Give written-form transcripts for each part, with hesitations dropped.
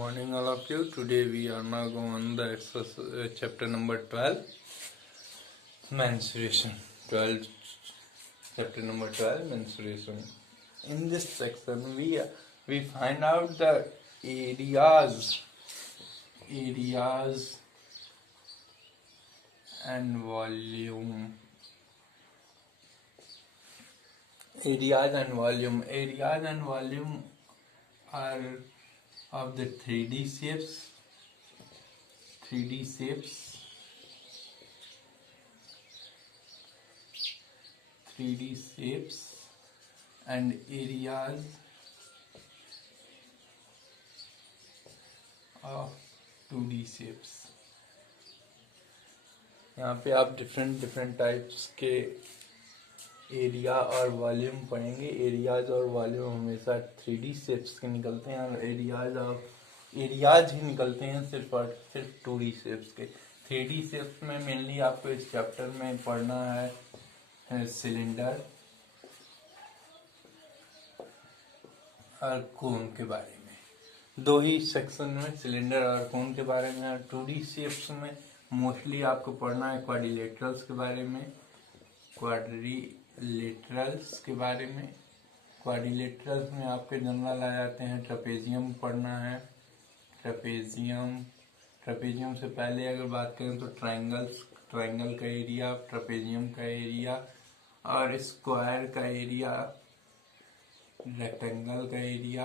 morning, all of you. Today we are now going on the chapter number 12, menstruation. Chapter number 12, menstruation. In this section, we find out the areas and volume. Areas and volume are of the 3D shapes. And areas of 2D shapes. यहाँ पे आप different types के area और volume पढ़ेंगे। Areas और volume हमेशा 3D shapes के निकलते हैं और एरियाज ही निकलते हैं सिर्फ 2D शेप्स के। 3D शेप्स में मेनली आपको इस चैप्टर में पढ़ना है सिलेंडर और कोन के बारे में। दो ही सेक्शन में सिलेंडर और कोन के बारे में। और 2D शेप्स में मोस्टली आपको पढ़ना है क्वाड्रिलेटरल्स के बारे में। क्वाड्रिलेटरल्स में आपके जनरल आ जाते हैं। ट्रेपेजियम पढ़ना है। ट्रेपेजियम से पहले अगर बात करें तो ट्रायंगल का एरिया, ट्रेपेजियम का एरिया और स्क्वायर का एरिया, रेक्टेंगल का एरिया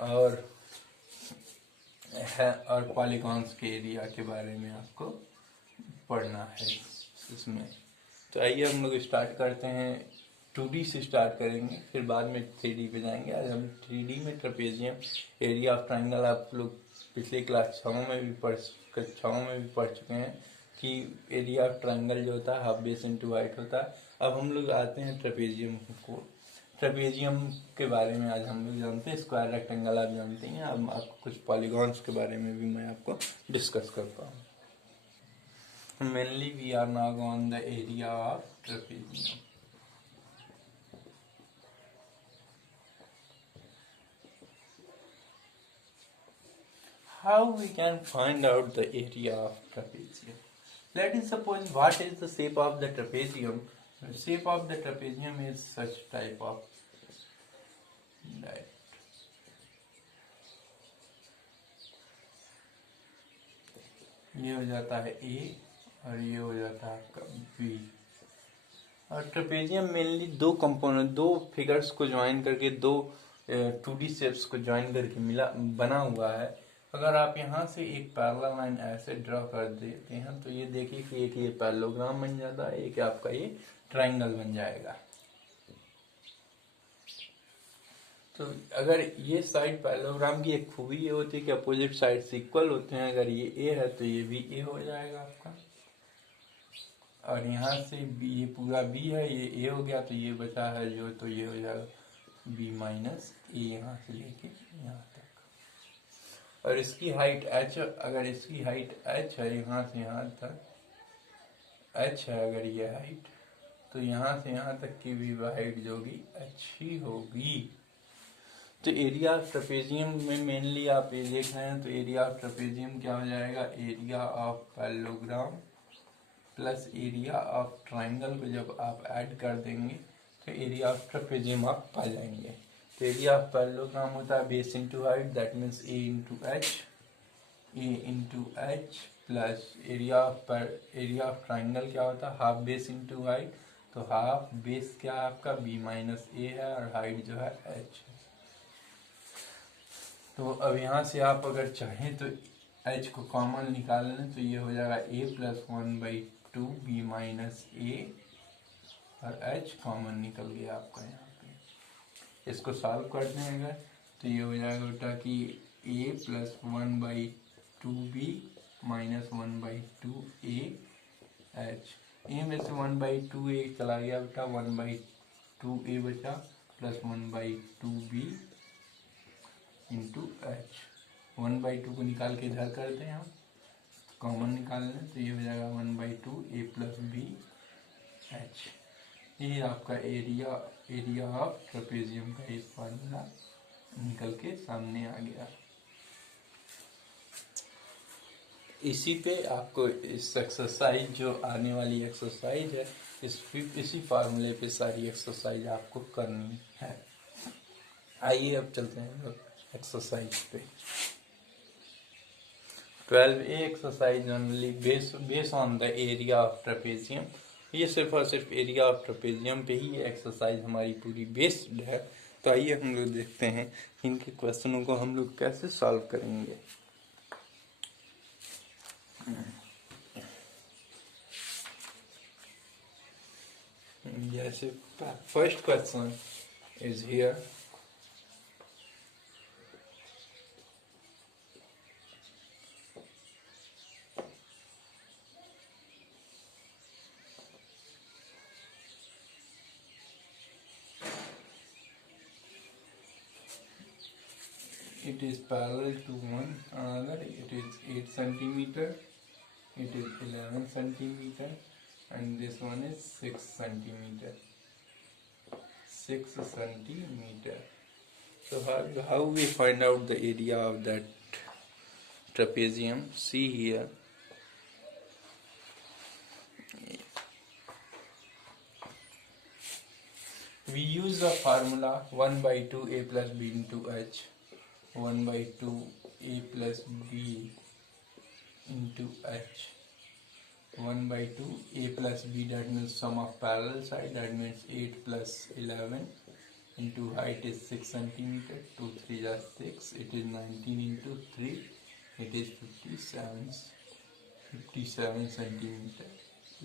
और पॉलीगॉन्स के एरिया के बारे में आपको पढ़ना है इसमें। तो आइए हम लोग स्टार्ट करते हैं। 2D से स्टार्ट करेंगे, फिर बाद में 3D पे जाएंगे। आज हम 3D में ट्रेपेजियम, एरिया ऑफ ट्रायंगल आप लोग पिछले क्लास 6 में भी पढ़ चुके हैं कि एरिया ऑफ ट्रायंगल जो होता है हाफ बेस इनटू हाइट होता है। अब हम लोग आते हैं ट्रेपेजियम के बारे में आज हम लोग जानते हैं। स्क्वायर रेक्टेंगल आप जानते हैं। अब आपको कुछ पॉलीगॉन्स के बारे में भी मैं आपको डिस्कस करता हूँ। Mainly we are now on the area of trapezium. How we can find out the area of trapezium? Let us suppose what is the shape of the trapezium. The shape of the trapezium is such type of that. ये हो जाता है A और ये हो जाता है आपका B। और ट्रेपेजियम मेनली दो फिगर्स को ज्वाइन करके, दो 2D शेप्स को ज्वाइन करके बना हुआ है। अगर आप यहाँ से एक पैरेलल लाइन ऐसे ड्रॉ कर देते हैं तो ये देखिए कि एक ये पैरेललोग्राम बन जाता है, एक आपका ये ट्रायंगल बन जाएगा। तो अगर ये साइड पैरेललोग्राम की एक खूबी ये होती है कि अपोजिट साइड से इक्वल होते हैं। अगर ये ए है तो ये भी ए हो जाएगा आपका, और यहाँ से बी, ये पूरा बी है, ये ए हो गया तो ये बचा है जो, तो ये हो जाएगा बी माइनस ए यहाँ से लेके यहाँ तक। और इसकी हाइट h, अगर इसकी हाइट h है यहाँ से यहाँ तक h है, अगर ये हाइट, तो यहाँ से यहाँ तक की भी हाइट जो होगी h ही होगी। तो एरिया ऑफ ट्रेपेजियम में मेनली आप ये देख रहे हैं तो एरिया ऑफ ट्रेपेजियम क्या हो जाएगा, area of parallelogram plus area of triangle को जब आप ऐड कर देंगे तो एरिया ऑफ ट्रेपेजियम आप पा जाएंगे। तो एरिया ऑफ पैरेललोग्राम होता है base into height, that means A into H plus area of triangle क्या होता है, हाफ बेस इंटू हाइट। तो हाफ बेस क्या है आपका बी माइनस ए है और हाइट जो है एच। तो अब यहाँ से आप अगर चाहें तो एच को कॉमन निकाल लें तो ये हो जाएगा ए प्लस 1/2 बी माइनस ए, और एच कॉमन निकल गया आपका यहाँ पे। इसको सॉल्व करते हैं अगर तो ये हो जाएगा बेटा कि a plus 1/2 b minus 1/2 a h। ए में से 1/2 a चला गया बेटा, 1/2 a बचा प्लस 1/2 b इंटू एच। 1/2 को निकाल के इधर करते हैं हम, कॉमन निकाल लें तो ये हो जाएगा 1/2 a प्लस b h। ये आपका एरिया ऑफ ट्रेपेजियम का एक फार्मूला निकल के सामने आ गया। इसी पे आपको इस एक्सरसाइज जो आने वाली एक्सरसाइज है इसी फार्मूले पे सारी एक्सरसाइज आपको करनी है। आइए अब चलते हैं लोग एक्सरसाइज पे। 12A exercise only base on the area of trapezium. ये सिर्फ और सिर्फ एरिया ऑफ ट्रेपेजियम पे ही ये एक्सरसाइज हमारी पूरी बेस्ड है। तो आइए हम लोग देखते हैं इनके क्वेश्चनों को हम लोग कैसे सॉल्व करेंगे। जैसे first question is here. It is parallel to one another. It is 8 centimeter. It is 11 centimeter, and this one is 6 centimeter. 6 centimeter. So how we find out the area of that trapezium? See here. We use the formula 1 by 2 a plus b into h. 1 by 2 a plus b into h. 1 by 2 a plus b, that means sum of parallel side, that means 8 plus 11 into height is 6 centimeter. 2 3 are 6. It is 19 into 3. It is 57 centimeter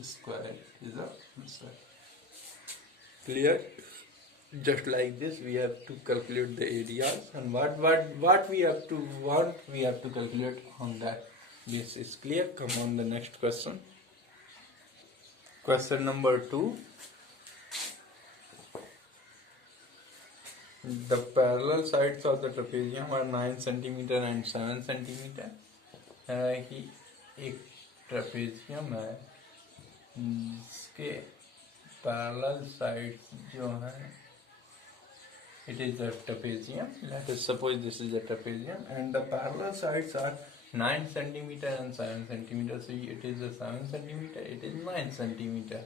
square is the answer. Clear? Just like this we have to calculate the areas, and what we have to calculate on that. This is clear. Come on the next question. Question number 2. The parallel sides of the trapezium are 9 centimeter and 7 centimeter. है कि एक trapezium है जिसके parallel sides जो हैं, it is a trapezium. Let us suppose this is a trapezium and the parallel sides are 9 centimeter and 7 centimeter. So it is a 7 centimeter, it is 9 centimeter,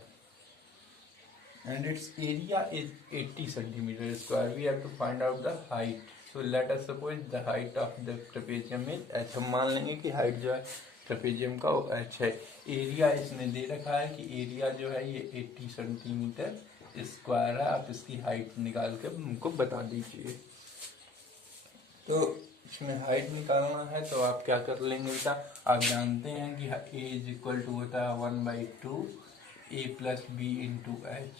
and its area is 80 centimeter square. We have to find out the height. So let us suppose the height of the trapezium is h. हम मान लेंगे कि height जो है trapezium का वो h है। Area इसने दे रखा है कि एरिया जो है ये 80 सेंटीमीटर स्क्वायर है। आप इसकी हाइट निकाल के हमको बता दीजिए। तो इसमें हाइट निकालना है तो आप क्या कर लेंगे बेटा, आप जानते हैं कि a इज इक्वल टू होता है 1 by 2 a plus B into H.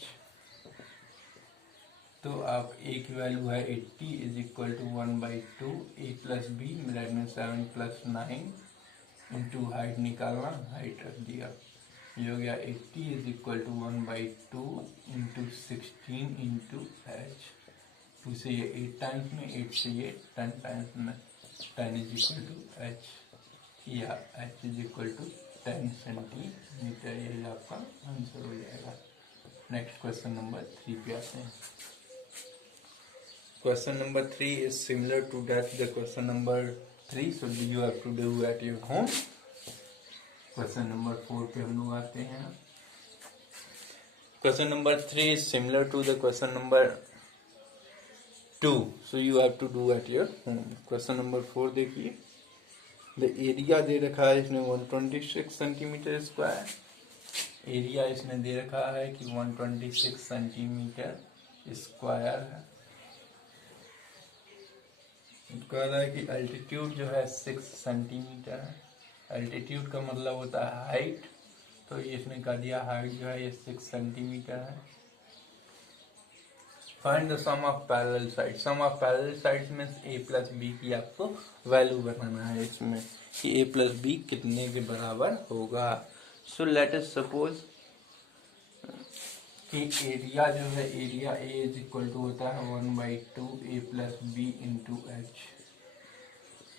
तो आप a की वैल्यू है 80 is equal to 1 by 2 a plus B, that means 7 plus 9 into height निकालना, हाइट रख दिया। ये हो गया 80 is equal to 1 by 2 into 16 into H. 2 से ये 8 टाइम्स में, 8 से ये 10 टाइम्स में, 10 इज इक्वल टू एच, या H is equal to 10 centimetre. यही आपका आंसर हो जाएगा। नेक्स्ट क्वेश्चन नंबर 3 पे आते हैं। Question number 3 is similar to that the question number 3, so you have to do at your home. Question number 4 पे हम लोग आते हैं। Question number 3 is similar to the question number 2, so you have to do at your home. Question number 4 देखिए। The area दे रखा है इसने 126 centimetre square. Area इसने दे रखा है कि 126 सेंटीमीटर स्क्वायर है। कह रहा है कि अल्टीट्यूड जो है 6 सेंटीमीटर है। अल्टीट्यूड का मतलब होता है हाइट, तो इसने कह दिया हाइट जो है ये 6 सेंटीमीटर है। Find the sum of parallel side. Sum of parallel sides में a प्लस बी की आपको वैल्यू बनाना है इसमें कि a प्लस बी कितने के बराबर होगा। सो लेट अस सपोज कि एरिया जो है, area a is equal to होता है 1 by 2 a plus B into H.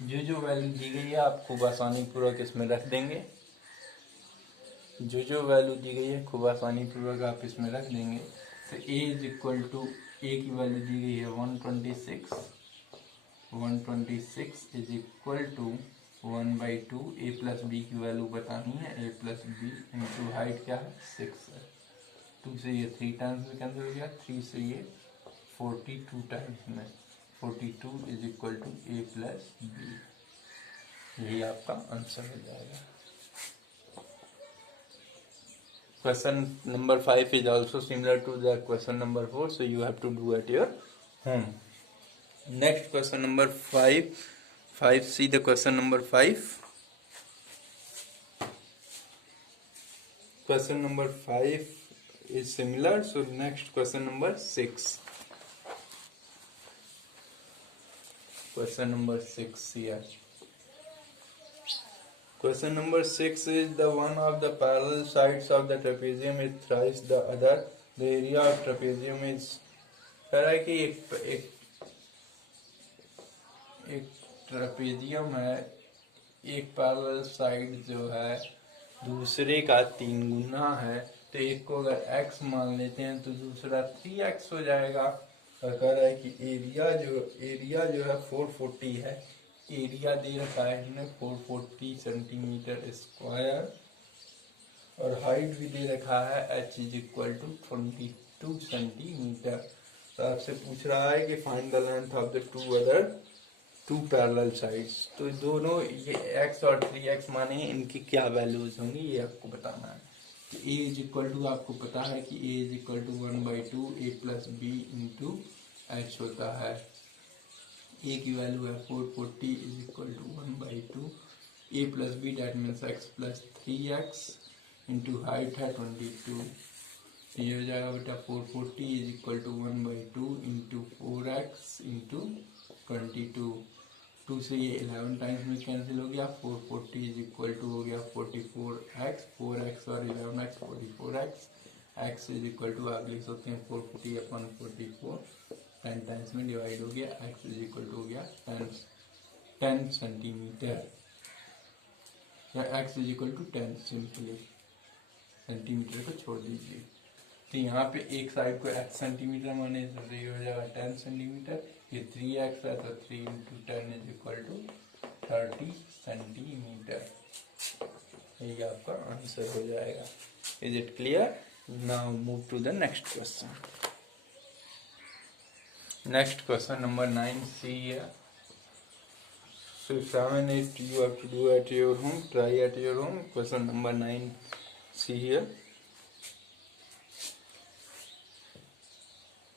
जो वैल्यू दी गई है आप खूब आसानी पूर्वक इसमें रख देंगे। जो वैल्यू दी गई है खूब आसानी पूर्वक आप इसमें रख देंगे। तो a is equal to A की वैल्यू दी गई है 126 is equal to 1/2 A plus B की वैल्यू बतानी है A plus B into height क्या है 6 है 2 से ये 3 टाइम्स में कैंसिल हो गया 3 से ये 42 टाइम्स में 42 is equal to A plus B यही आपका आंसर हो जाएगा। Question number 5 is also similar to the question number 4, so you have to do at your home. Next question number 5. See the question number 5. Question number 5 is similar, so next question number 6. Question number 6 here. Question number 6 is the one of the parallel sides of the trapezium is thrice the other. The area of trapezium is कह रहा है कि एक trapezium है, एक parallel side जो है दूसरे का 3 गुना है, तो एक को अगर x मान लेते हैं तो दूसरा 3x हो जाएगा। और कह रहा है कि एरिया जो है 440 है, एरिया दे रखा है इसमें 440 सेंटीमीटर स्क्वायर और हाइट भी दे रखा है h is equal to 22 centimetre. तो आपसे पूछ रहा है कि find the length of the two parallel sides. तो दोनों ये x और 3x माने इनकी क्या वैल्यूज होंगी ये आपको बताना है। तो a इज इक्वल टू आपको पता है कि a is equal to 1/2 a plus B into h होता है। a की वैल्यू है 440 is equal to 1/2 a plus B that means x plus 3x into height है 22। ये हो जाएगा बेटा 440 is equal to 1/2 into 4x into 22। 2 से ये 11 टाइम्स में कैंसिल हो गया, 440 इज इक्वल टू हो गया 44x, 4x और 11x 44x, x is equal to आप लिख सकते हैं 440 अपॉन 44, 10 टाइम्स में डिवाइड हो गया, x इज इक्वल टू हो गया 10 सेंटीमीटर, या x is equal to 10 simply, centimetre को छोड़ दीजिए। तो यहाँ पे एक साइड को x सेंटीमीटर माने तो ये हो जाएगा 10 सेंटीमीटर, ये 3x है तो 3 into 10 is equal to 30 centimetre. ये आपका आंसर हो जाएगा। Is it clear? Now move to the next question. Next question number 9C है। So 7, 8 you have to do at your home. Try at your home. Question number 9C here.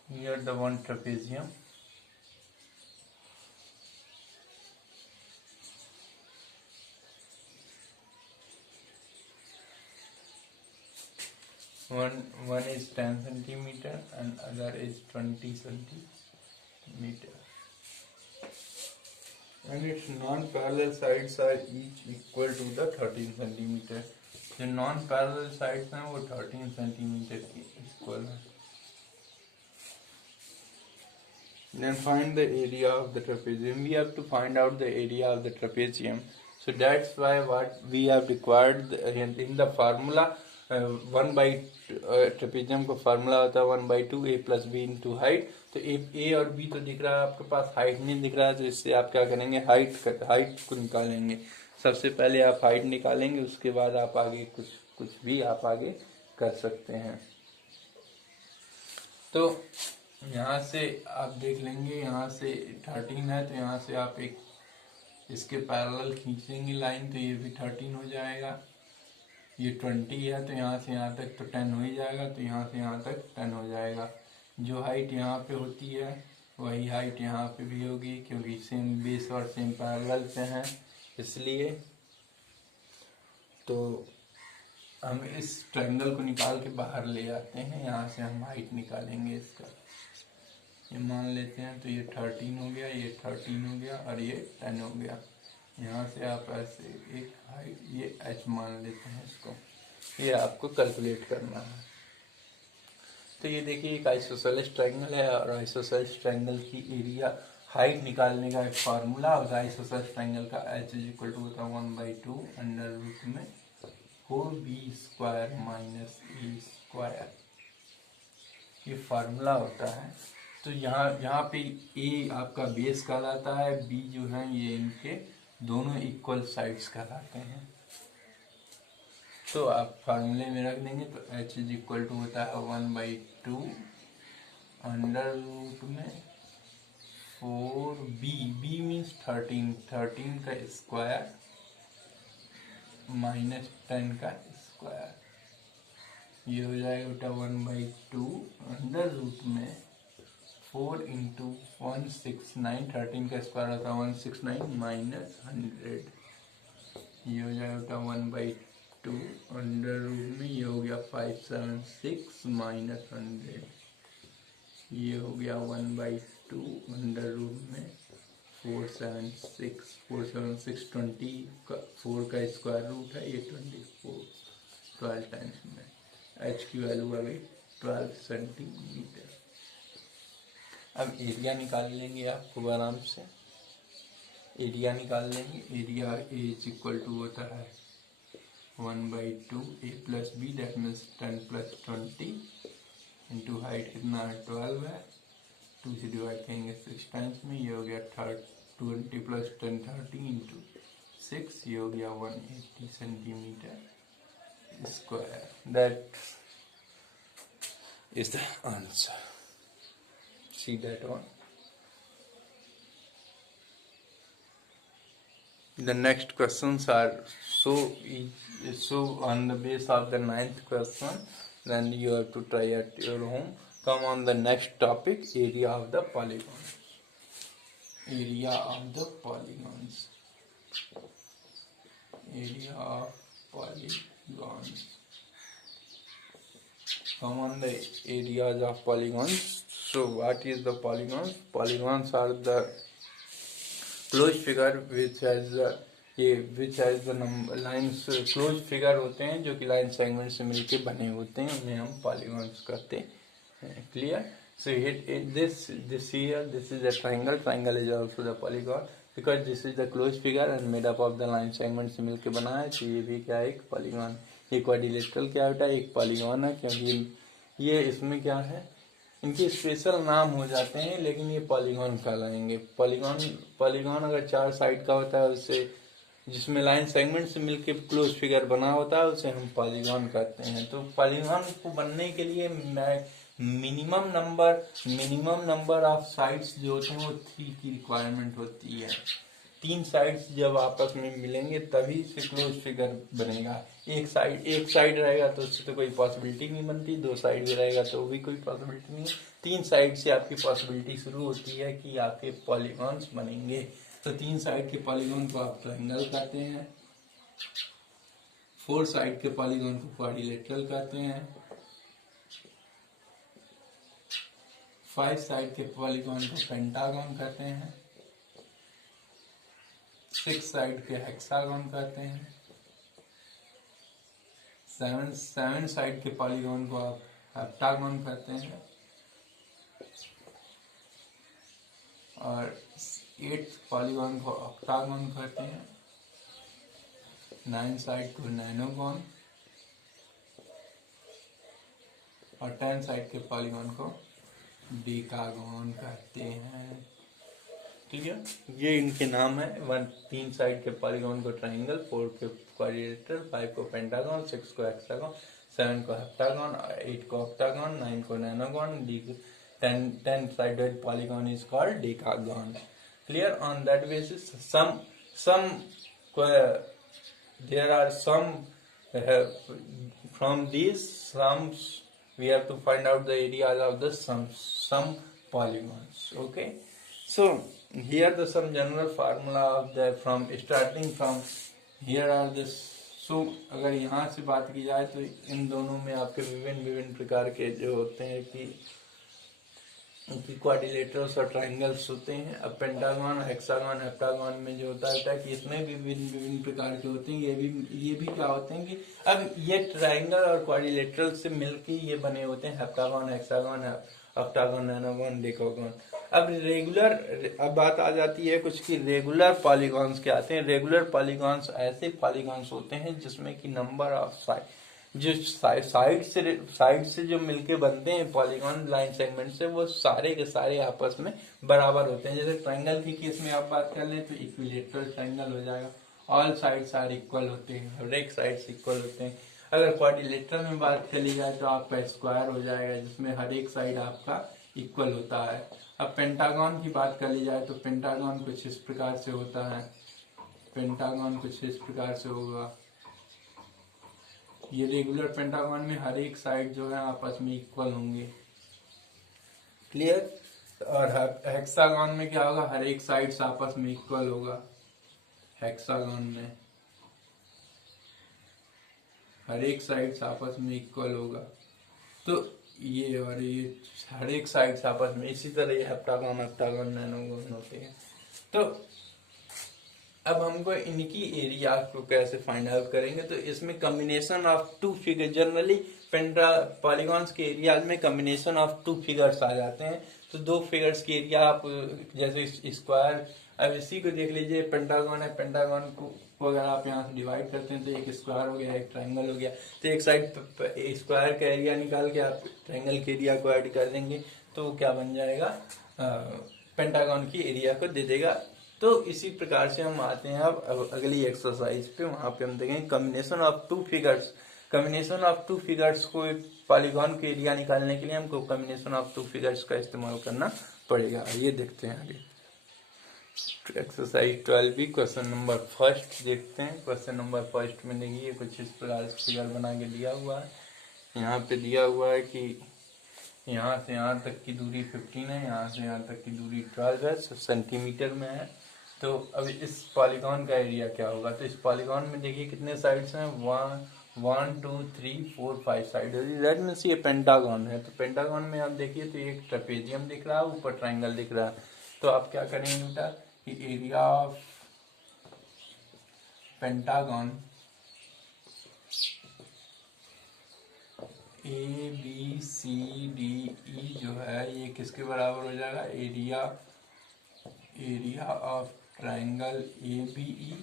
Here the one trapezium. One is 10 centimeter and other is 20 centimeter. And its non-parallel sides are each equal to the 13 centimeter. जो non-parallel sides हैं वो 13 centimeter की equal है. Then find the area of the trapezium. We have to find out the area of the trapezium. So that's why what we have required in the formula, 1 by trapezium का formula होता है 1/2 a plus b into height. तो a और b तो दिख रहा है आपके पास, हाइट नहीं दिख रहा है, तो इससे आप क्या करेंगे, हाइट को निकालेंगे। सबसे पहले आप हाइट निकालेंगे, उसके बाद आप आगे कुछ भी आप आगे कर सकते हैं। तो यहाँ से आप देख लेंगे, यहाँ से 13 है तो यहाँ से आप एक इसके पैरेलल खींचेंगे लाइन, तो ये भी 13 हो जाएगा। ये 20 है तो यहाँ से यहाँ तक तो 10 हो ही जाएगा, तो यहाँ से यहाँ तक 10 हो जाएगा। जो हाइट यहाँ पे होती है वही हाइट यहाँ पे भी होगी, क्योंकि सेम बेस और सेम पैरेलल पे हैं इसलिए। तो हम इस ट्रायंगल को निकाल के बाहर ले आते हैं, यहाँ से हम हाइट निकालेंगे इसका। ये मान लेते हैं तो ये 13 हो गया, ये 13 हो गया और ये 10 हो गया। यहाँ से आप ऐसे एक हाइट ये h मान लेते हैं इसको, ये आपको कैलकुलेट करना है। तो ये देखिए एक आइसोसेलेस ट्रायंगल है और आइसोसेलेस ट्रायंगल की एरिया हाइट निकालने का एक फार्मूला होता है आइसोसेलेस ट्रायंगल का, h इज इक्वल टू होता है 1/2 अंडर रूट में 4b² - a²। ये फार्मूला होता है तो यहाँ पे ए आपका बेस कहलाता है, बी जो है ये इनके दोनों इक्वल साइड्स कहलाते हैं। तो आप फार्मूले में रख देंगे तो h इज इक्वल टू होता है 1/2 अंडर रूट में 4b, b मीन्स 13 का स्क्वायर माइनस 10 का स्क्वायर, ये हो जाएगा बेटा 1/2 अंडर रूट में 4 इंटू 169, 13 का स्क्वायर होता है 169 माइनस 100, ये हो जाएगा बेटा 1/2 अंडर रूट में, ये हो गया 576 माइनस 100, ये हो गया 1/2 अंडर रूट में 476 20 का 4 का स्क्वायर रूट है, ये 24 12 टाइम्स में h की वैल्यू आ गई 12 सेंटीमीटर। अब एरिया निकाल लेंगे आप खूब आराम से, एरिया निकाल लेंगे। एरिया इज इक्वल टू होता है 1/2 a plus B, that means 10 plus 20 into height कितना है 12 है, 2 से डिवाइड करेंगे 6 टाइम्स में, ये हो गया 20 प्लस 10 30 इंटू 6, ये हो गया 180 centimetre square. That is the answer. See that one. The next questions are so on the base of the 9th question, then you have to try at your home. Come on the next topic, area of the polygons. Area of the polygons. Area of polygons. Come on the areas of polygons. So what is the polygons? Polygons are the closed figure which has the number lines, closed figure होते हैं जो कि line segment से मिलके बने होते हैं, उन्हें हम polygons कहते हैं। Clear? So this is a triangle. Triangle is also the polygon because this is the closed figure and made up of the line segment से मिलके बना है, तो ये भी क्या है, एक polygon। ये quadrilateral क्या होता है, एक polygon है, क्योंकि ये इसमें क्या है, इनके स्पेशल नाम हो जाते हैं लेकिन ये पॉलीगॉन कहलाएंगे। पॉलीगॉन अगर 4 साइड का होता है, उससे जिसमें लाइन सेगमेंट से मिलके क्लोज फिगर बना होता है, उसे हम पॉलीगॉन कहते हैं। तो पॉलीगॉन को बनने के लिए मिनिमम नंबर ऑफ साइड्स जो होते हैं वो 3 की रिक्वायरमेंट होती है। 3 साइड्स जब आपस में मिलेंगे तभी से क्लोज फिगर बनेगा। एक साइड रहेगा तो उससे तो कोई पॉसिबिलिटी नहीं बनती, 2 साइड भी रहेगा तो भी कोई पॉसिबिलिटी नहीं, 3 साइड से आपकी पॉसिबिलिटी शुरू होती है कि आपके पॉलीगॉन्स बनेंगे। तो 3 साइड के पॉलीगॉन को आप ट्रायंगल कहते हैं, 4 साइड के पॉलीगॉन को क्वाड्रिलेटरल कहते हैं, 5 साइड के पॉलीगॉन को पेंटागन कहते हैं, 6 साइड के हेक्सागन कहते हैं, 7 साइड के पॉलीगॉन को आप हेप्टागन कहते हैं, और 8 पॉलीगॉन को ऑक्टागन कहते हैं, 9 साइड को नाइनोगन, और 10 साइड के पॉलीगॉन को डेकागन कहते हैं। ठीक है, ये इनके नाम है। 3 साइड के पॉलीगॉन को ट्रायंगल, 4 के क्वाड्रिलेटरल, 5 को पेंटागन, 6 को हेक्सागन, 7 को हेप्टागन, 8 को ऑक्टागन, 9 को नाइनोगन, 10 sided polygon is called decagon. Clear? On that basis, there are some from these sums we have to find out the areas of the some polygons. Okay, so here the some general formula of the from starting from here are this. So अगर यहाँ से बात की जाए तो इन दोनों में आपके विभिन्न प्रकार के जो होते हैं कि क्वाड्रिलेटरल्स और ट्रायंगल्स होते हैं। अब पेंटागन, हेक्सागन, हेप्टागन में जो होता है कि इसमें भी विभिन्न प्रकार के होते हैं। ये भी क्या होते हैं कि अब ये ट्रायंगल और क्वाड्रिलेटरल से मिलके ये बने होते हैं हेप्टागन, हेक्सागन, ऑक्टागन, नाइनोगन, डेकागन। अब बात आ जाती है कुछ की रेगुलर पॉलीगॉन्स के आते हैं। रेगुलर पॉलीगॉन्स ऐसे पॉलीगॉन्स होते हैं जिसमें कि नंबर ऑफ साइड जो साइड से जो मिलके बनते हैं पॉलीगॉन लाइन सेगमेंट से, वो सारे के सारे आपस में बराबर होते हैं। जैसे ट्रायंगल की केस में आप बात कर लें तो इक्विलेटरल ट्रायंगल हो जाएगा, ऑल साइड्स आर इक्वल होते हैं, हर एक साइड्स इक्वल होते हैं। अगर क्वाड्रिलेटरल में बात चली जाए तो आपका स्क्वायर हो जाएगा, जिसमें हर एक साइड आपका इक्वल होता है। अब पेंटागन की बात कर ली जाए तो पेंटागन कुछ इस प्रकार से होता है, पेंटागन कुछ इस प्रकार से होगा। ये रेगुलर पेंटागन में हर एक साइड जो है आपस में इक्वल होंगे, क्लियर। और हेक्सागन में क्या होगा, हर एक साइड्स आपस में इक्वल होगा। हेक्सागन में हर एक साइड्स आपस में इक्वल होगा। तो ये और ये हर एक साइड्स आपस में, इसी तरह ये हेप्टागन नैनोगन होते हैं। तो अब हमको इनकी एरिया को कैसे फाइंड आउट करेंगे, तो इसमें combination of two figure, generally penta polygons के एरिया में कॉम्बिनेशन ऑफ टू फिगर्स आ जाते हैं। तो दो फिगर्स के एरिया आप जैसे स्क्वायर, अब इसी को देख लीजिए, पेंटागन है, पेंटागन को अगर आप यहाँ से डिवाइड करते हैं तो एक स्क्वायर हो गया, एक ट्रायंगल हो गया। तो एक साइड स्क्वायर का एरिया निकाल के आप ट्रायंगल के एरिया को ऐड कर देंगे तो क्या बन जाएगा, पेंटागन की एरिया को दे देगा। तो इसी प्रकार से हम आते हैं अब अगली एक्सरसाइज पे। वहां पे हम देखेंगे combination of two figures. Combination of two figures को पॉलीगॉन के एरिया निकालने के लिए हमको कॉम्बिनेशन ऑफ टू फिगर्स का इस्तेमाल करना पड़ेगा। ये देखते हैं आगे एक्सरसाइज 12 भी क्वेश्चन नंबर फर्स्ट देखते हैं। क्वेश्चन नंबर फर्स्ट में देखिए कुछ इस प्रकार से फिगर बना के दिया हुआ है। यहाँ पे दिया हुआ है कि यहाँ से यहाँ तक की दूरी 15 है, यहाँ से यहाँ तक की दूरी 12 है, सेंटीमीटर में है। तो अब इस पॉलीगॉन का एरिया क्या होगा, तो इस पॉलीगॉन में देखिए कितने साइड्स हैं, 1 2 3 4 5 साइड है। दैट मीन्स ये पेंटागन है। तो पेंटागन में आप देखिए तो एक ट्रेपेजियम दिख रहा है, ऊपर ट्रायंगल दिख रहा है। तो आप क्या करेंगे बेटा कि एरिया ऑफ पेंटागन ABCDE जो है ये किसके बराबर हो जाएगा, area of triangle ABE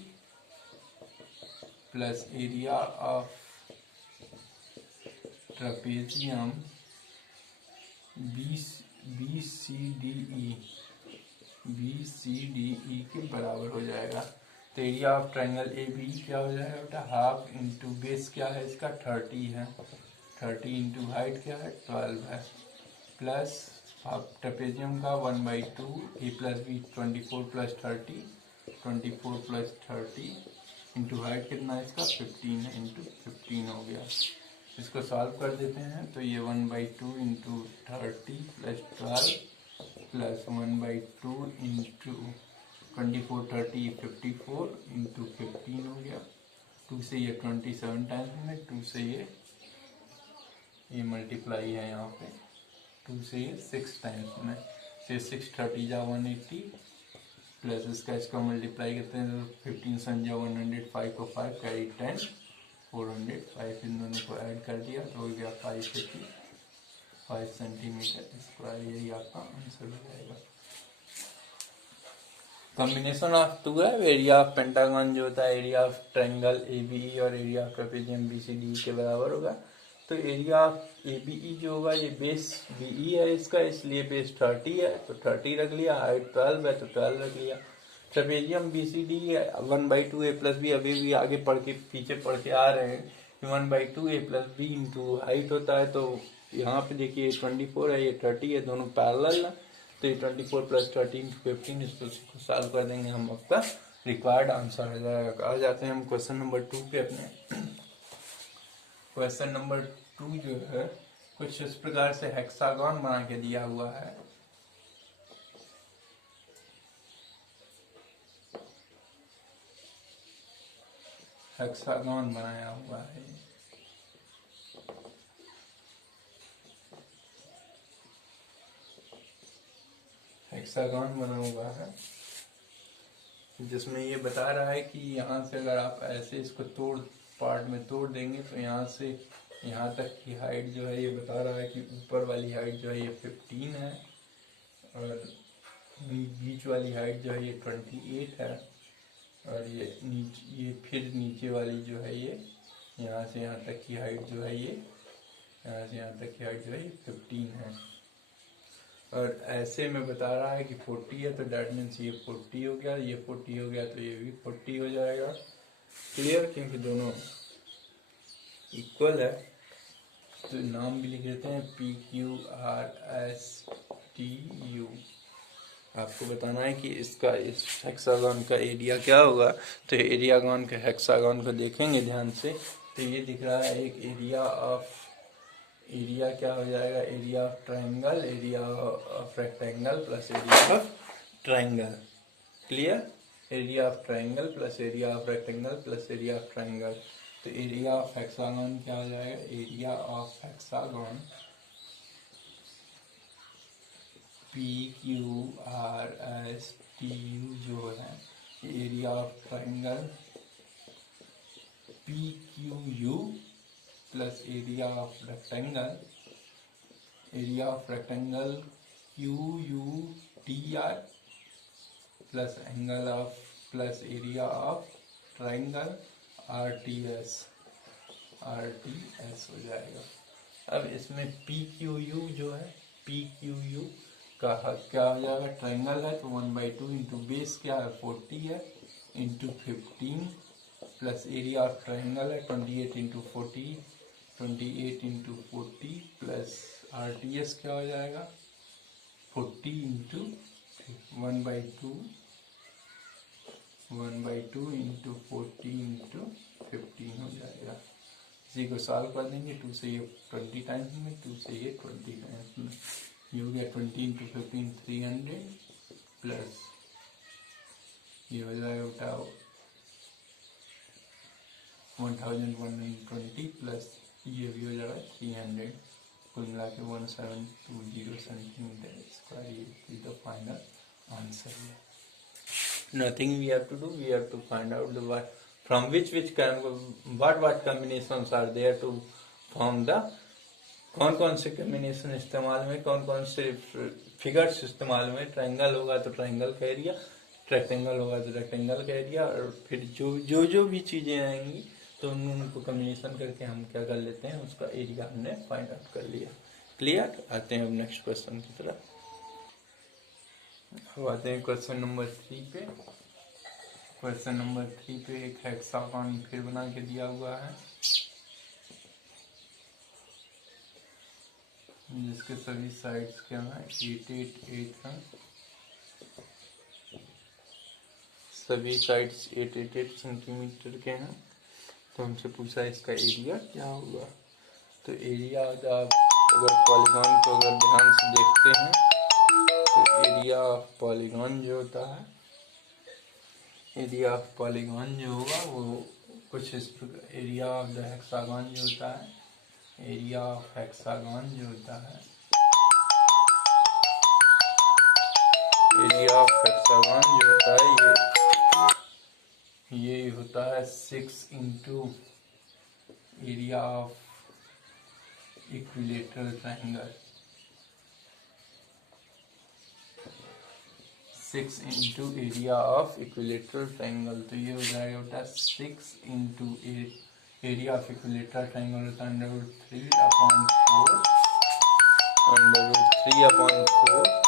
plus area of trapezium BCDE के बराबर हो जाएगा। तो एरिया ऑफ ट्रायंगल ABE क्या हो जाएगा बेटा, हाफ इंटू बेस क्या है इसका 30 है, 30 इंटू हाइट क्या है 12 है, प्लस हाफ ट्रेपेजियम का 1/2 A plus B 24 plus 30, 24 plus 30 into height कितना है इसका 15 है, इंटू 15 हो गया। इसको सॉल्व कर देते हैं तो ये 1/2 into 30 plus 12 plus 1/2 into 24 30 54 into 15 हो गया। 2 से ये 27 टाइम्स में, 2 से ये मल्टीप्लाई है यहाँ पे, 2 से ये 6 टाइम्स में, से 6 30 जा 180 प्लस इसका मल्टीप्लाई करते हैं तो 15 संजा 105 को 5 कैरी 10 405, इन दोनों को ऐड कर दिया तो हो गया 585 सेंटीमीटर स्क्वायर। यही आपका आंसर हो जाएगा। कॉम्बिनेशन ऑफ टू है, एरिया ऑफ पेंटागन जो होता है एरिया ऑफ ट्रायंगल ABE और एरिया ऑफ ट्रेपेजियम BCDE के बराबर होगा। तो एरिया ऑफ ABE जो होगा ये बेस BE है इसका, इसलिए बेस 30 है तो 30 रख लिया, हाइट 12 है तो 12 रख लिया। Trapezium BCDE 1/2 A plus B, अभी भी आगे पढ़ के पीछे पढ़ के आ रहे हैं 1/2 A plus B into height होता है। तो यहाँ पे देखिए 24 है, ये 30 है, दोनों पैरेलल है। तो ये 24 प्लस 13 15 इसको सॉल्व कर देंगे, हम आपका रिक्वायर्ड आंसर आ जाएगा। आ जाते हैं हम क्वेश्चन नंबर 2 पे अपने। क्वेश्चन नंबर 2 जो है कुछ इस प्रकार से हेक्सागन बना के दिया हुआ है। हेक्सागन बनाया हुआ है, हेक्सागन बना हुआ है जिसमें ये बता रहा है कि यहाँ से अगर आप ऐसे इसको पार्ट में तोड़ देंगे तो यहाँ से यहाँ तक की हाइट जो है ये बता रहा है कि ऊपर वाली हाइट जो है ये 15 है और बीच वाली हाइट जो है ये 28 है और ये फिर नीचे वाली जो है ये यहाँ से यहाँ तक की हाइट जो है ये, यहाँ से यहाँ तक की हाइट जो है 15 है। और ऐसे में बता रहा है कि 40 है, तो डैट मीन्स ये 40 हो गया, ये 40 हो गया, तो ये भी 40 हो जाएगा। क्लियर, क्योंकि दोनों इक्वल है। तो नाम भी लिख देते हैं PQRSTU। आपको बताना है कि इसका, इस हेक्सागन का एरिया क्या होगा। तो एरियागन के हेक्सागन को देखेंगे ध्यान से, तो ये दिख रहा है एक एरिया ऑफ, एरिया क्या हो जाएगा, area of triangle, area of rectangle plus area of triangle. Clear, area of triangle plus area of rectangle plus area of triangle. तो एरिया ऑफ हेक्सागन क्या हो जाएगा, एरिया ऑफ हेक्सागन PQRSTU जो है, area of triangle PQU plus area of rectangle, area of rectangle QUTR plus angle of, plus area of triangle RTS हो जाएगा। अब इसमें PQU जो है, PQU का क्या हो जाएगा, ट्रायंगल है तो 1/2 इंटू बेस क्या है 40 है into 15 plus area of triangle है 28 इंटू 40, 28 इंटू 40 प्लस RTS क्या हो जाएगा 40 इंटू 1/2 इंटू 40 इंटू 15 हो जाएगा। इसी को सॉल्व कर देंगे, 2 से ये 20 टाइम्स में, 2 से ये 20 टाइम्स में, ये हो गया 20 इंटू 15 300 प्लस ये हो जाएगा बेटा 1120 प्लस ये भी हो जाएगा 300, कुल मिला के 1720 सेंटीमीटर स्क्वायर। ये is the final answer. Nothing we have to do, we have to find out the what, from which what combinations are there to form the, कौन कौन से कम्बिनेशन इस्तेमाल में, कौन कौन से फिगर्स इस्तेमाल में, ट्रायंगल होगा तो ट्रायंगल का एरिया, रेक्टेंगल होगा तो रेक्टेंगल का एरिया, और फिर जो भी चीज़ें आएंगी तो उनको कम्बिनेशन करके हम क्या कर लेते हैं, उसका एरिया हमने फाइंड आउट कर लिया। क्लियर, आते हैं अब नेक्स्ट क्वेश्चन की तरफ। अब आते हैं क्वेश्चन नंबर 3 पे। क्वेश्चन नंबर 3 पे एक हेक्सागन फिर बना के दिया हुआ है, जिसके सभी साइड्स क्या हैं 888 हैं, सभी साइड्स 888 सेंटीमीटर के हैं। तो हमसे पूछा इसका एरिया क्या होगा। तो एरिया आप अगर पॉलीगॉन को अगर ध्यान से देखते हैं तो एरिया ऑफ पॉलीगॉन जो होता है, एरिया ऑफ पॉलीगॉन जो होगा वो कुछ इस प्रकार, एरिया ऑफ द हेक्सागन जो होता है, एरिया ऑफ हेक्सागन जो होता है, एरिया ऑफ हेक्सागन जो होता है ये होता है 6 into area of equilateral triangle, 6 into area of equilateral triangle. तो ये हो जाएगा बेटा 6 into area of equilateral triangle होता है √3/4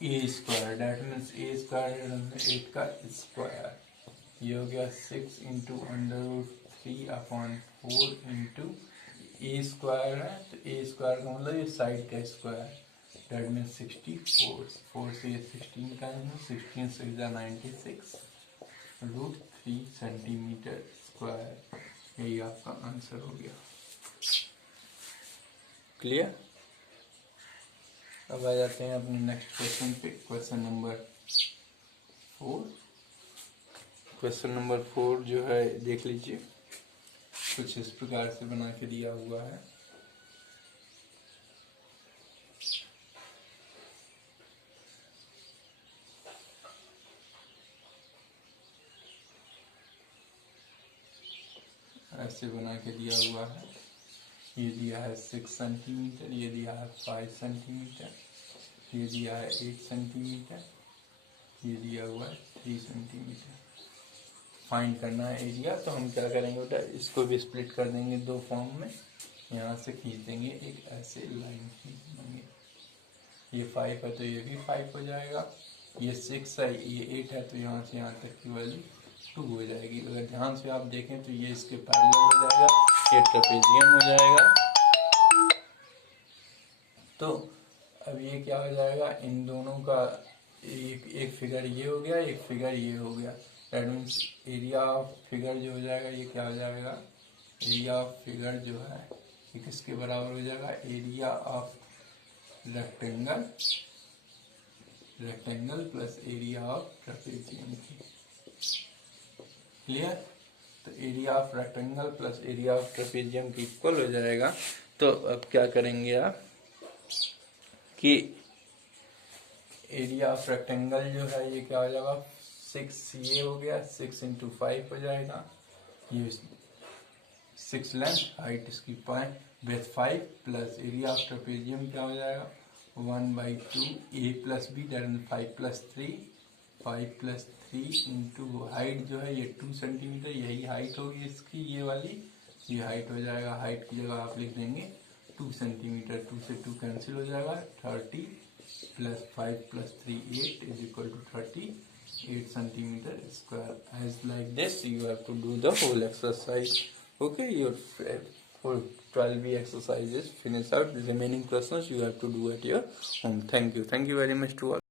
A square, that means A square 8 का स्क्वायर। ये हो गया 6 इंटू √3/4 इंटू ए स्क्वायर है, तो ए स्क्वायर का मतलब ये साइड का स्क्वायर, डैट मीन्स 64, 4 से ये 16 का है, 16 से 96 √3 सेंटीमीटर स्क्वायर। यही आपका आंसर हो गया। क्लियर, अब आ जाते हैं अपने नेक्स्ट क्वेश्चन पे, क्वेश्चन नंबर 4। क्वेश्चन नंबर 4 जो है देख लीजिए, कुछ इस प्रकार से बना के दिया हुआ है। ऐसे बना के दिया हुआ है, ये दिया है 6 सेंटीमीटर, ये दिया है 5 सेंटीमीटर, ये दिया है 8 सेंटीमीटर, ये दिया हुआ है 3 सेंटीमीटर। फाइंड करना है एरिया, तो हम क्या करेंगे बेटा, इसको भी स्प्लिट कर देंगे दो फॉर्म में। यहाँ से खींच देंगे एक ऐसे लाइन खींच देंगे, ये 5 है तो ये भी 5 हो जाएगा, ये 6 है ये 8 है, तो यहाँ से यहाँ तक की वैल्यू 2 हो जाएगी। अगर ध्यान से आप देखें तो ये इसके पैरेलल हो जाएगा, ये ट्रेपेजियम हो जाएगा। तो अब ये क्या हो जाएगा, इन दोनों का एक फिगर ये हो गया, एक फिगर ये हो गया। That means area of figure जो हो जाएगा ये क्या हो जाएगा, एरिया ऑफ फिगर जो है ये किसके बराबर हो जाएगा, area of rectangle plus area of trapezium की। क्लियर? तो area of rectangle plus area of trapezium की इक्वल हो जाएगा। तो अब क्या करेंगे आप कि एरिया ऑफ रेक्टेंगल जो है ये क्या हो जाएगा, 6 ये हो गया, 6 इंटू 5 हो जाएगा, ये 6 लेंथ, हाइट इसकी width 5 plus area of trapezium क्या हो जाएगा 1/2 a plus B, that mean 5 plus 3 into height जो है ये 2 सेंटीमीटर, यही हाइट होगी इसकी, ये वाली ये हाइट हो जाएगा। हाइट की जगह आप लिख देंगे 2 सेंटीमीटर, 2 से 2 कैंसिल हो जाएगा, 30 plus 5 plus 3 8 is equal to 38 centimeter square. As like this you have to do the whole exercise. Okay, your whole 12B exercises finish out. The remaining questions you have to do at your home. Thank you very much to all.